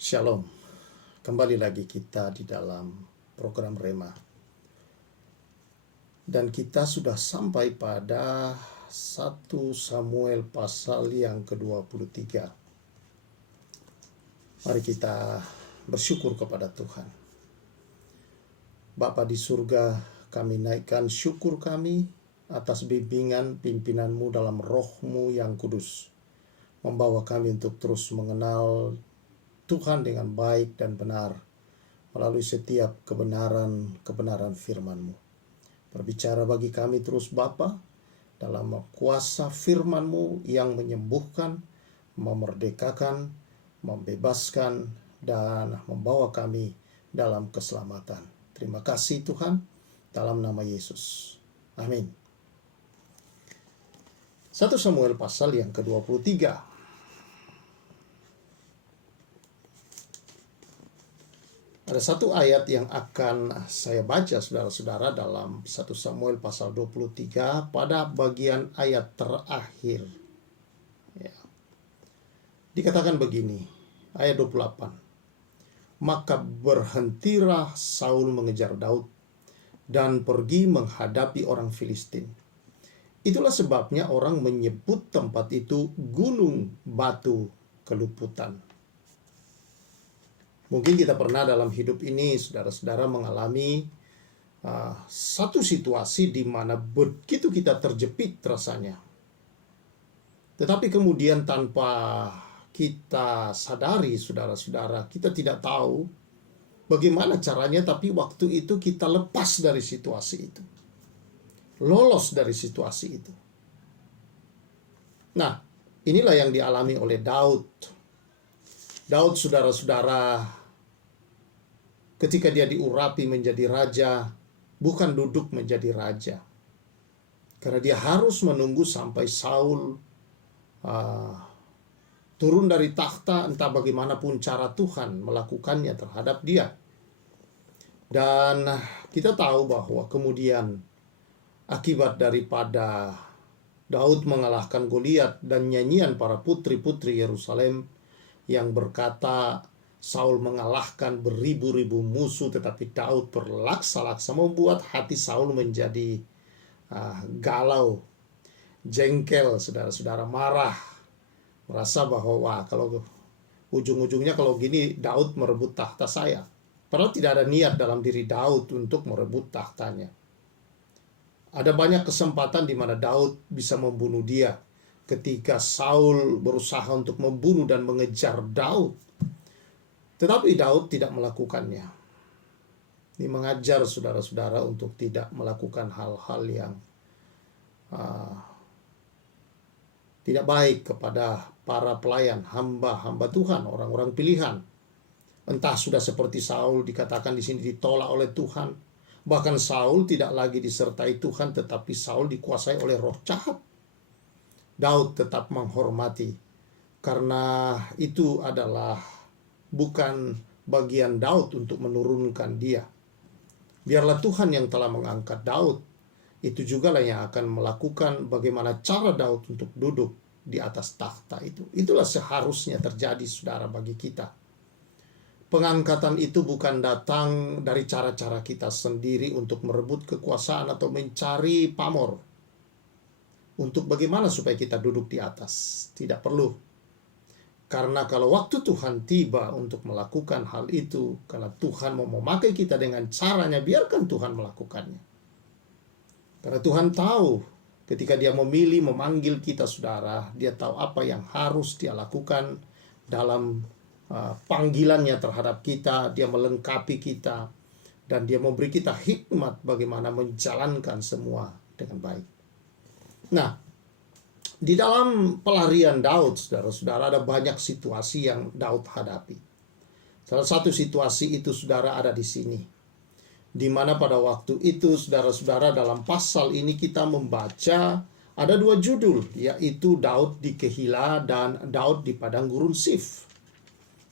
Shalom, kembali lagi kita di dalam program Rema. Dan kita sudah sampai pada 1 Samuel pasal yang ke-23. Mari kita bersyukur kepada Tuhan. Bapa di surga, kami naikkan syukur kami atas bimbingan pimpinan-Mu dalam roh-Mu yang kudus. Membawa kami untuk terus mengenal Tuhan dengan baik dan benar melalui setiap kebenaran firman-Mu. Berbicara bagi kami terus Bapa dalam kuasa firman-Mu yang menyembuhkan, memerdekakan, membebaskan, dan membawa kami dalam keselamatan. Terima kasih Tuhan, dalam nama Yesus. Amin. 1 Samuel pasal yang ke-23. Ada satu ayat yang akan saya baca saudara-saudara dalam 1 Samuel pasal 23 pada bagian ayat terakhir. Ya. Dikatakan begini, ayat 28. Maka berhentilah Saul mengejar Daud dan pergi menghadapi orang Filistin. Itulah sebabnya orang menyebut tempat itu Gunung Batu Keluputan. Mungkin kita pernah dalam hidup ini, saudara-saudara, mengalami satu situasi di mana begitu kita terjepit rasanya. Tetapi kemudian tanpa kita sadari, saudara-saudara, kita tidak tahu bagaimana caranya, tapi waktu itu kita lepas dari situasi itu. Lolos dari situasi itu. Nah, inilah yang dialami oleh Daud. Daud, saudara-saudara, ketika dia diurapi menjadi raja, bukan duduk menjadi raja. Karena dia harus menunggu sampai Saul turun dari takhta, entah bagaimanapun cara Tuhan melakukannya terhadap dia. Dan kita tahu bahwa kemudian akibat daripada Daud mengalahkan Goliat dan nyanyian para putri-putri Yerusalem yang berkata, Saul mengalahkan beribu-ribu musuh, tetapi Daud berlaksa-laksa, membuat hati Saul menjadi galau, jengkel, saudara-saudara, marah, merasa bahwa wah, kalau ujung-ujungnya kalau gini Daud merebut tahta saya. Padahal tidak ada niat dalam diri Daud untuk merebut tahtanya. Ada banyak kesempatan di mana Daud bisa membunuh dia ketika Saul berusaha untuk membunuh dan mengejar Daud. Tetapi Daud tidak melakukannya. Ini mengajar saudara-saudara untuk tidak melakukan hal-hal yang tidak baik kepada para pelayan, hamba-hamba Tuhan, orang-orang pilihan. Entah sudah seperti Saul, dikatakan di sini ditolak oleh Tuhan. Bahkan Saul tidak lagi disertai Tuhan, tetapi Saul dikuasai oleh roh jahat. Daud tetap menghormati, karena itu adalah bukan bagian Daud untuk menurunkan dia. Biarlah Tuhan yang telah mengangkat Daud, itu juga lah yang akan melakukan bagaimana cara Daud untuk duduk di atas takhta itu. Itulah seharusnya terjadi, saudara, bagi kita. Pengangkatan itu bukan datang dari cara-cara kita sendiri untuk merebut kekuasaan atau mencari pamor. Untuk bagaimana supaya kita duduk di atas. Tidak perlu. Karena kalau waktu Tuhan tiba untuk melakukan hal itu, karena Tuhan mau memakai kita dengan caranya, biarkan Tuhan melakukannya. Karena Tuhan tahu ketika dia memilih, memanggil kita, saudara, dia tahu apa yang harus dia lakukan dalam panggilannya terhadap kita. Dia melengkapi kita dan dia memberi kita hikmat bagaimana menjalankan semua dengan baik. Nah, di dalam pelarian Daud, saudara-saudara, ada banyak situasi yang Daud hadapi. Salah satu situasi itu, saudara, ada di sini. Di mana pada waktu itu, saudara-saudara, dalam pasal ini kita membaca ada dua judul, yaitu Daud di Kehila dan Daud di padang gurun Sif.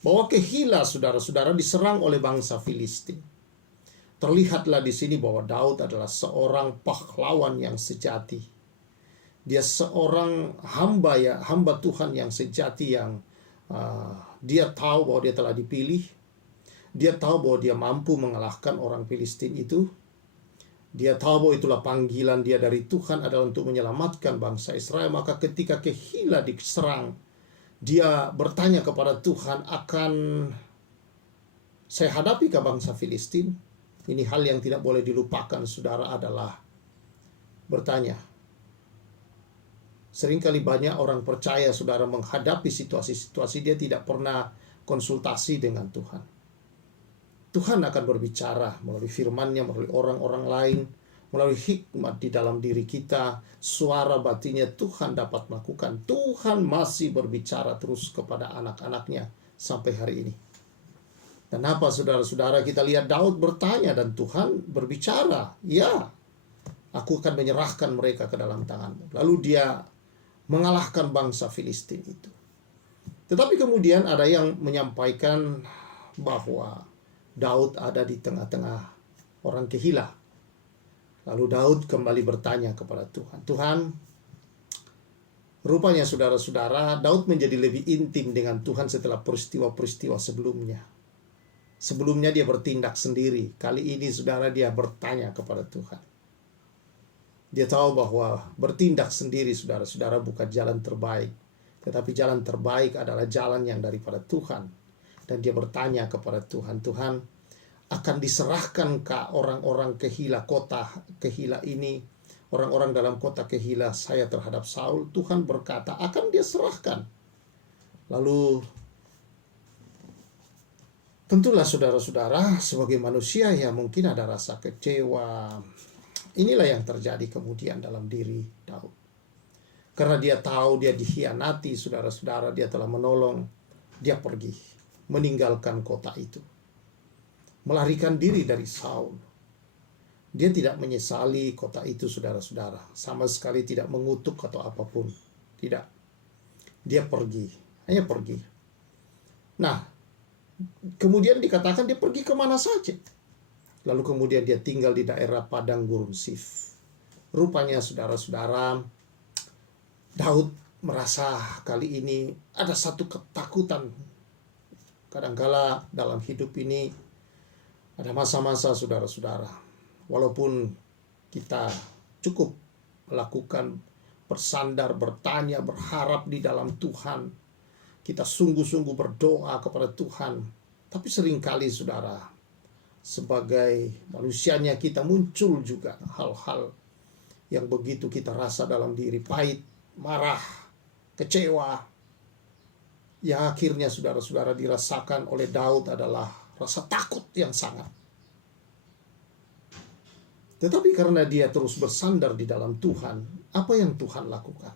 Bahwa Kehila, saudara-saudara, diserang oleh bangsa Filistin. Terlihatlah di sini bahwa Daud adalah seorang pahlawan yang sejati. Dia seorang hamba Tuhan yang sejati, yang Dia tahu bahwa dia telah dipilih. Dia tahu bahwa dia mampu mengalahkan orang Filistin itu. Dia tahu bahwa itulah panggilan dia dari Tuhan adalah untuk menyelamatkan bangsa Israel. Maka ketika Kehila diserang, dia bertanya kepada Tuhan, akan saya hadapi ke bangsa Filistin? Ini hal yang tidak boleh dilupakan, saudara, adalah bertanya. Seringkali banyak orang percaya, saudara, menghadapi situasi-situasi dia tidak pernah konsultasi dengan Tuhan. Tuhan akan berbicara melalui firman-Nya, melalui orang-orang lain, melalui hikmat di dalam diri kita. Suara batinnya Tuhan dapat melakukan. Tuhan masih berbicara terus kepada anak-anaknya sampai hari ini. Dan apa, saudara-saudara, kita lihat Daud bertanya dan Tuhan berbicara, ya, aku akan menyerahkan mereka ke dalam tanganmu. Lalu dia mengalahkan bangsa Filistin itu. Tetapi kemudian ada yang menyampaikan bahwa Daud ada di tengah-tengah orang Kehila. Lalu Daud kembali bertanya kepada Tuhan. Tuhan, rupanya saudara-saudara, Daud menjadi lebih intim dengan Tuhan setelah peristiwa-peristiwa sebelumnya. Sebelumnya dia bertindak sendiri. Kali ini, saudara, dia bertanya kepada Tuhan. Dia tahu bahwa bertindak sendiri, saudara-saudara, bukan jalan terbaik. Tetapi jalan terbaik adalah jalan yang daripada Tuhan. Dan dia bertanya kepada Tuhan, Tuhan, akan diserahkan ke orang-orang Kehila, kota Kehila ini, orang-orang dalam kota Kehila saya terhadap Saul? Tuhan berkata, akan dia serahkan. Lalu tentulah saudara-saudara, sebagai manusia ya mungkin ada rasa kecewa. Inilah yang terjadi kemudian dalam diri Daud. Karena dia tahu dia dikhianati, saudara-saudara, dia telah menolong, dia pergi, meninggalkan kota itu. Melarikan diri dari Saul. Dia tidak menyesali kota itu, saudara-saudara. Sama sekali tidak mengutuk atau apapun. Tidak. Dia pergi. Hanya pergi. Nah, kemudian dikatakan dia pergi kemana saja. Lalu kemudian dia tinggal di daerah padang gurun Sif. Rupanya, saudara-saudara, Daud merasa kali ini ada satu ketakutan. Kadangkala dalam hidup ini ada masa-masa, saudara-saudara, walaupun kita cukup melakukan bersandar, bertanya, berharap di dalam Tuhan, kita sungguh-sungguh berdoa kepada Tuhan, tapi seringkali, saudara, sebagai manusianya kita muncul juga hal-hal yang begitu kita rasa dalam diri, pahit, marah, kecewa. Yang akhirnya, saudara-saudara, dirasakan oleh Daud adalah rasa takut yang sangat. Tetapi karena dia terus bersandar di dalam Tuhan, apa yang Tuhan lakukan?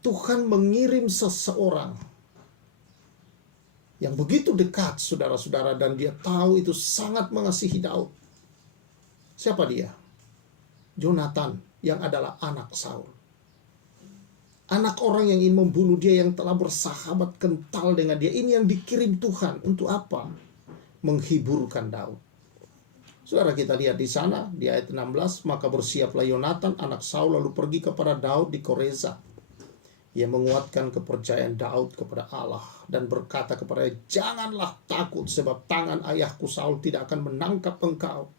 Tuhan mengirim seseorang yang begitu dekat, saudara-saudara, dan dia tahu itu sangat mengasihi Daud. Siapa dia? Jonatan, yang adalah anak Saul. Anak orang yang ingin membunuh dia, yang telah bersahabat kental dengan dia. Ini yang dikirim Tuhan. Untuk apa? Menghiburkan Daud. Saudara, kita lihat di sana, di ayat 16, maka bersiaplah Yonatan, anak Saul, lalu pergi kepada Daud di Koreza. Ia menguatkan kepercayaan Daud kepada Allah dan berkata kepadanya, janganlah takut, sebab tangan ayahku Saul tidak akan menangkap engkau.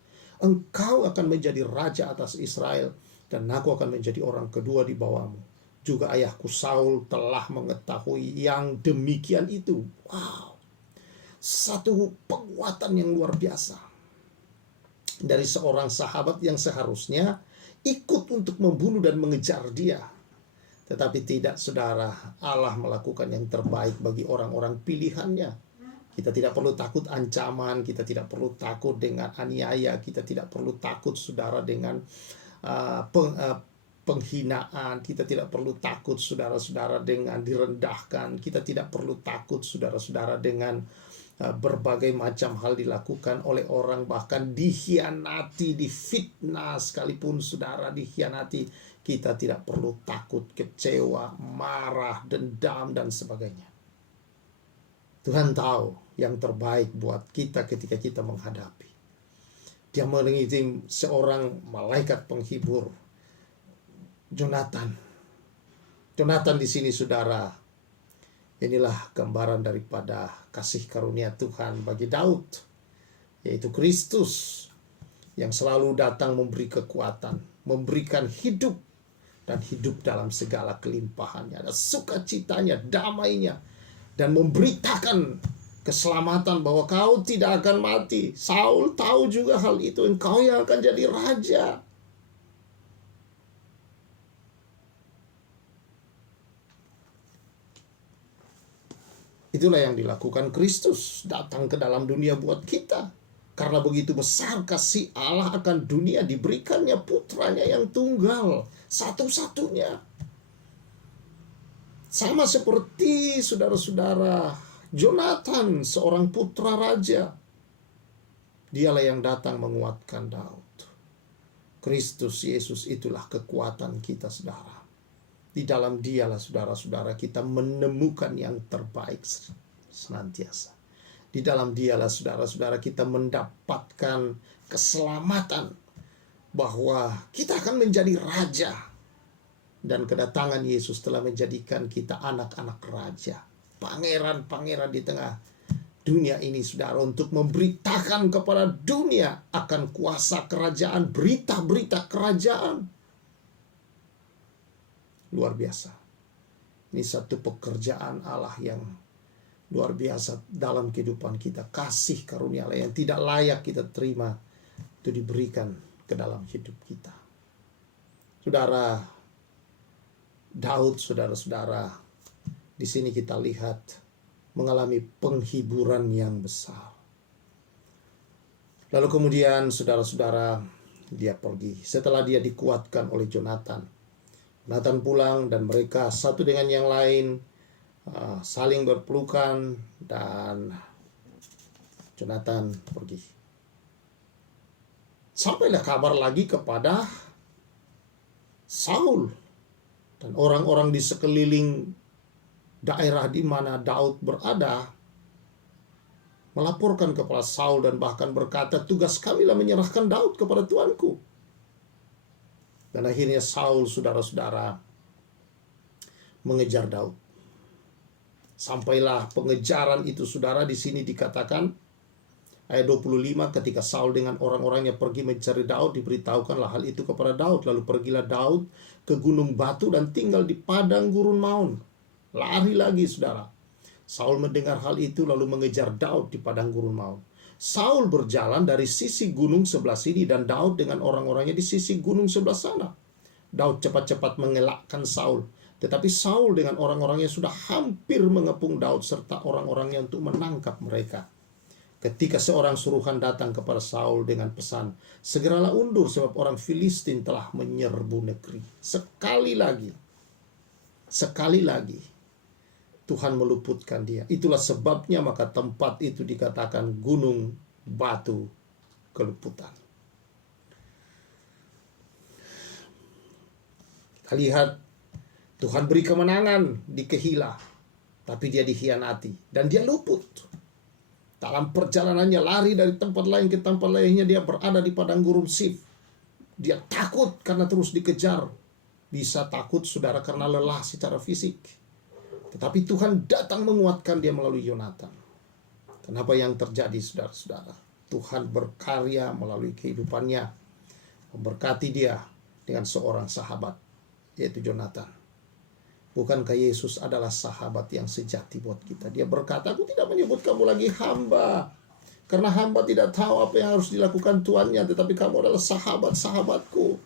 Engkau akan menjadi raja atas Israel, dan aku akan menjadi orang kedua di bawahmu. Juga ayahku Saul telah mengetahui yang demikian itu. Wow, satu penguatan yang luar biasa dari seorang sahabat yang seharusnya ikut untuk membunuh dan mengejar dia. Tetapi tidak, saudara, Allah melakukan yang terbaik bagi orang-orang pilihannya. Kita tidak perlu takut ancaman, kita tidak perlu takut dengan aniaya, kita tidak perlu takut, saudara, dengan penghinaan, kita tidak perlu takut, saudara-saudara, dengan direndahkan, kita tidak perlu takut, saudara-saudara, dengan berbagai macam hal dilakukan oleh orang, bahkan dikhianati, difitnah sekalipun, saudara, dikhianati. Kita tidak perlu takut, kecewa, marah, dendam, dan sebagainya. Tuhan tahu yang terbaik buat kita ketika kita menghadapi. Dia mengirim seorang malaikat penghibur, Jonatan. Jonatan di sini, saudara, Inilah gambaran daripada kasih karunia Tuhan bagi Daud, yaitu Kristus yang selalu datang memberi kekuatan, memberikan hidup, dan hidup dalam segala kelimpahannya, ada sukacitanya, damainya, dan memberitakan keselamatan bahwa kau tidak akan mati. Saul tahu juga hal itu, engkau yang akan jadi raja. Itulah yang dilakukan Kristus, datang ke dalam dunia buat kita. Karena begitu besar kasih Allah akan dunia, diberikannya putranya yang tunggal, satu-satunya. Sama seperti saudara-saudara Jonathan, seorang putra raja. Dialah yang datang menguatkan Daud. Kristus Yesus itulah kekuatan kita, saudara. Di dalam dialah saudara-saudara kita menemukan yang terbaik senantiasa. Di dalam dialah saudara-saudara kita mendapatkan keselamatan, bahwa kita akan menjadi raja. Dan kedatangan Yesus telah menjadikan kita anak-anak raja, pangeran-pangeran di tengah dunia ini, saudara, untuk memberitakan kepada dunia akan kuasa kerajaan, berita-berita kerajaan. Luar biasa. Ini satu pekerjaan Allah yang luar biasa dalam kehidupan kita. Kasih karunia Allah yang tidak layak kita terima itu diberikan ke dalam hidup kita. Saudara, Daud, saudara-saudara, di sini kita lihat mengalami penghiburan yang besar. Lalu kemudian saudara-saudara, dia pergi. Setelah dia dikuatkan oleh Jonathan pulang, dan mereka satu dengan yang lain saling berpelukan, dan Jonathan pergi. Sampailah kabar lagi kepada Saul dan orang-orang di sekeliling daerah di mana Daud berada, melaporkan kepada Saul dan bahkan berkata, tugas kamilah menyerahkan Daud kepada tuanku. Dan akhirnya Saul, saudara-saudara, mengejar Daud. Sampailah pengejaran itu, saudara, di sini dikatakan ayat 25, ketika Saul dengan orang-orangnya pergi mencari Daud, diberitahukanlah hal itu kepada Daud. Lalu pergilah Daud ke gunung batu dan tinggal di padang gurun Maon. Lari lagi, saudara. Saul mendengar hal itu lalu mengejar Daud di padang gurun Maon. Saul berjalan dari sisi gunung sebelah sini dan Daud dengan orang-orangnya di sisi gunung sebelah sana. Daud cepat-cepat mengelakkan Saul, tetapi Saul dengan orang-orangnya sudah hampir mengepung Daud serta orang-orangnya untuk menangkap mereka. Ketika seorang suruhan datang kepada Saul dengan pesan, segeralah undur sebab orang Filistin telah menyerbu negeri. Sekali lagi Tuhan meluputkan dia. Itulah sebabnya maka tempat itu dikatakan gunung batu keluputan. Kita lihat Tuhan beri kemenangan di Kehila, tapi dia dikhianati dan dia luput. Dalam perjalanannya lari dari tempat lain ke tempat lainnya, dia berada di padang gurun Sif. Dia takut karena terus dikejar. Bisa takut, saudara, karena lelah secara fisik. Tetapi Tuhan datang menguatkan dia melalui Yonatan. Kenapa yang terjadi, saudara-saudara? Tuhan berkarya melalui kehidupannya, memberkati dia dengan seorang sahabat, yaitu Yonatan. Bukankah Yesus adalah sahabat yang sejati buat kita? Dia berkata, aku tidak menyebut kamu lagi hamba, karena hamba tidak tahu apa yang harus dilakukan tuannya, tetapi kamu adalah sahabat-sahabatku.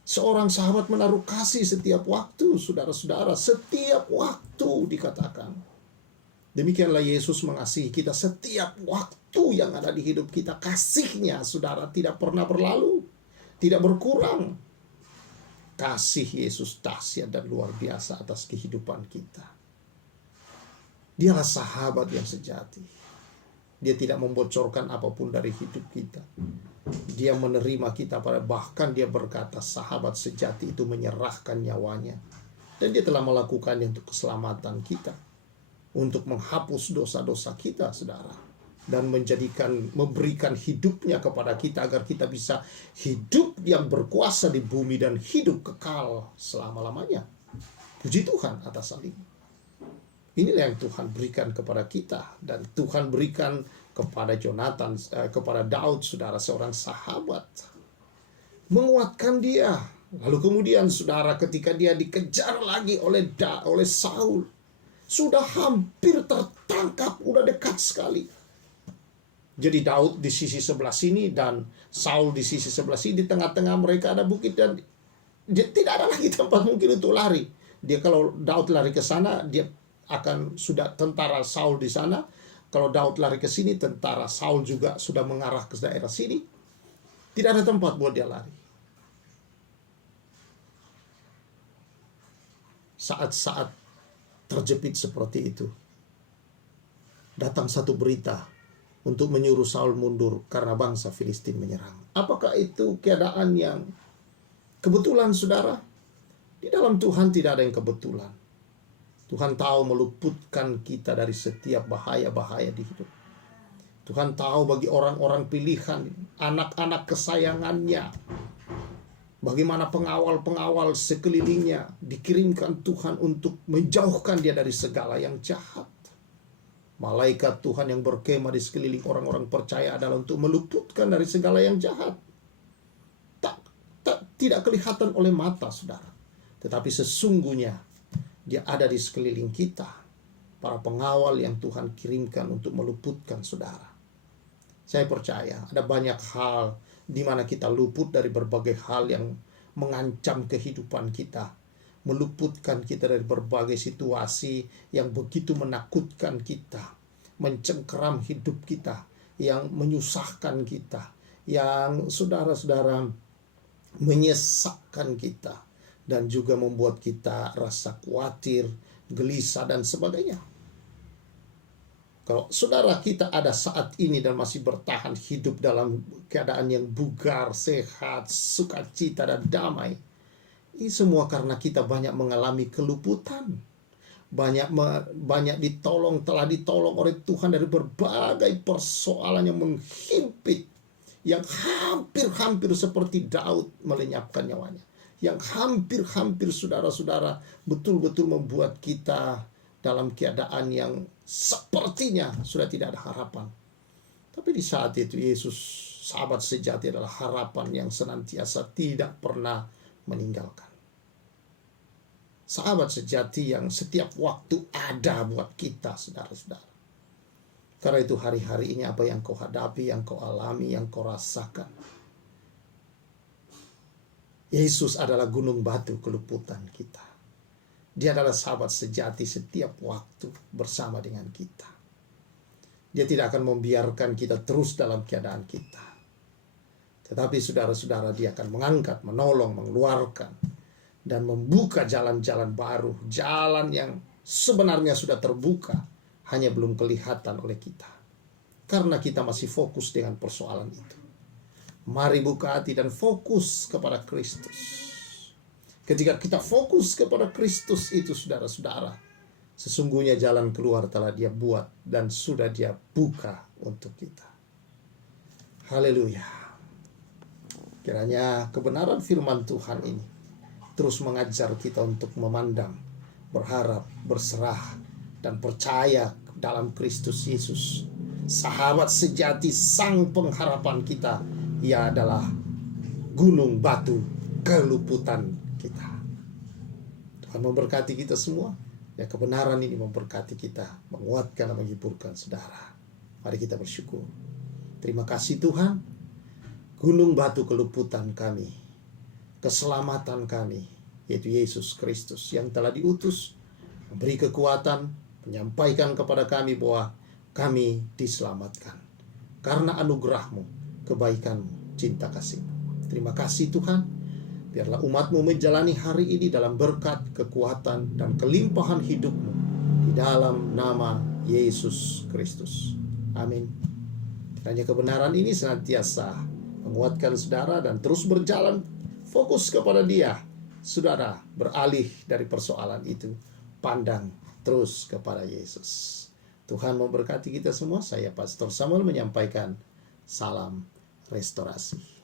Seorang sahabat menaruh kasih setiap waktu, saudara-saudara. Setiap waktu dikatakan. Demikianlah Yesus mengasihi kita setiap waktu yang ada di hidup kita. Kasihnya, saudara, tidak pernah berlalu, tidak berkurang. Kasih Yesus dahsyat dan luar biasa atas kehidupan kita. Dialah sahabat yang sejati. Dia tidak membocorkan apapun dari hidup kita. Dia menerima kita, bahkan dia berkata sahabat sejati itu menyerahkan nyawanya. Dan dia telah melakukannya untuk keselamatan kita, untuk menghapus dosa-dosa kita, saudara, dan memberikan hidupnya kepada kita agar kita bisa hidup yang berkuasa di bumi dan hidup kekal selama-lamanya. Puji Tuhan atas hal ini. Inilah yang Tuhan berikan kepada kita, dan Tuhan berikan kepada Jonathan, kepada Daud, saudara, seorang sahabat, menguatkan dia. Lalu kemudian saudara, ketika dia dikejar lagi oleh Saul, sudah hampir tertangkap, udah dekat sekali. Jadi Daud di sisi sebelah sini dan Saul di sisi sebelah sini, di tengah-tengah mereka ada bukit, dan dia tidak ada lagi tempat mungkin untuk lari. Dia, kalau Daud lari ke sana, dia akan sudah tentara Saul di sana. Kalau Daud lari ke sini, tentara Saul juga sudah mengarah ke daerah sini. Tidak ada tempat buat dia lari. Saat-saat terjepit seperti itu, datang satu berita untuk menyuruh Saul mundur karena bangsa Filistin menyerang. Apakah itu keadaan yang kebetulan, saudara? Di dalam Tuhan tidak ada yang kebetulan. Tuhan tahu meluputkan kita dari setiap bahaya-bahaya di hidup. Tuhan tahu bagi orang-orang pilihan, anak-anak kesayangannya, bagaimana pengawal-pengawal sekelilingnya dikirimkan Tuhan untuk menjauhkan dia dari segala yang jahat. Malaikat Tuhan yang berkemah di sekeliling orang-orang percaya adalah untuk meluputkan dari segala yang jahat. Tidak kelihatan oleh mata, saudara, tetapi sesungguhnya dia ada di sekeliling kita. Para pengawal yang Tuhan kirimkan untuk meluputkan saudara. Saya percaya ada banyak hal di mana kita luput dari berbagai hal yang mengancam kehidupan kita, meluputkan kita dari berbagai situasi yang begitu menakutkan kita, mencengkeram hidup kita, yang menyusahkan kita, yang saudara-saudara menyesakkan kita, dan juga membuat kita rasa khawatir, gelisah, dan sebagainya. Kalau saudara kita ada saat ini dan masih bertahan hidup dalam keadaan yang bugar, sehat, sukacita, dan damai, ini semua karena kita banyak mengalami keluputan. Banyak telah ditolong oleh Tuhan dari berbagai persoalan yang menghimpit, yang hampir-hampir seperti Daud melenyapkan nyawanya, yang hampir-hampir saudara-saudara betul-betul membuat kita dalam keadaan yang sepertinya sudah tidak ada harapan. Tapi di saat itu Yesus, sahabat sejati, adalah harapan yang senantiasa tidak pernah meninggalkan. Sahabat sejati yang setiap waktu ada buat kita, saudara-saudara. Karena itu hari-hari ini apa yang kau hadapi, yang kau alami, yang kau rasakan, Yesus adalah gunung batu keluputan kita. Dia adalah sahabat sejati setiap waktu bersama dengan kita. Dia tidak akan membiarkan kita terus dalam keadaan kita. Tetapi saudara-saudara, dia akan mengangkat, menolong, mengeluarkan, dan membuka jalan-jalan baru. Jalan yang sebenarnya sudah terbuka, hanya belum kelihatan oleh kita. Karena kita masih fokus dengan persoalan itu. Mari buka hati dan fokus kepada Kristus. Ketika kita fokus kepada Kristus itu, saudara-saudara, sesungguhnya jalan keluar telah dia buat dan sudah dia buka untuk kita. Haleluya. Kiranya kebenaran firman Tuhan ini terus mengajar kita untuk memandang, berharap, berserah, dan percaya dalam Kristus Yesus, sahabat sejati, sang pengharapan kita. Ia adalah gunung batu keluputan kita. Tuhan memberkati kita semua. Ya, kebenaran ini memberkati kita, menguatkan dan menghiburkan saudara. Mari kita bersyukur. Terima kasih Tuhan, gunung batu keluputan kami, keselamatan kami, yaitu Yesus Kristus yang telah diutus, memberi kekuatan, menyampaikan kepada kami bahwa kami diselamatkan karena anugerah-Mu, kebaikan-Mu, cinta kasih-Mu. Terima kasih Tuhan. Biarlah umat-Mu menjalani hari ini dalam berkat, kekuatan, dan kelimpahan hidup-Mu. Di dalam nama Yesus Kristus. Amin. Kiranya kebenaran ini senantiasa menguatkan saudara dan terus berjalan fokus kepada Dia. Saudara beralih dari persoalan itu, pandang terus kepada Yesus. Tuhan memberkati kita semua. Saya Pastor Samuel menyampaikan salam restorasi.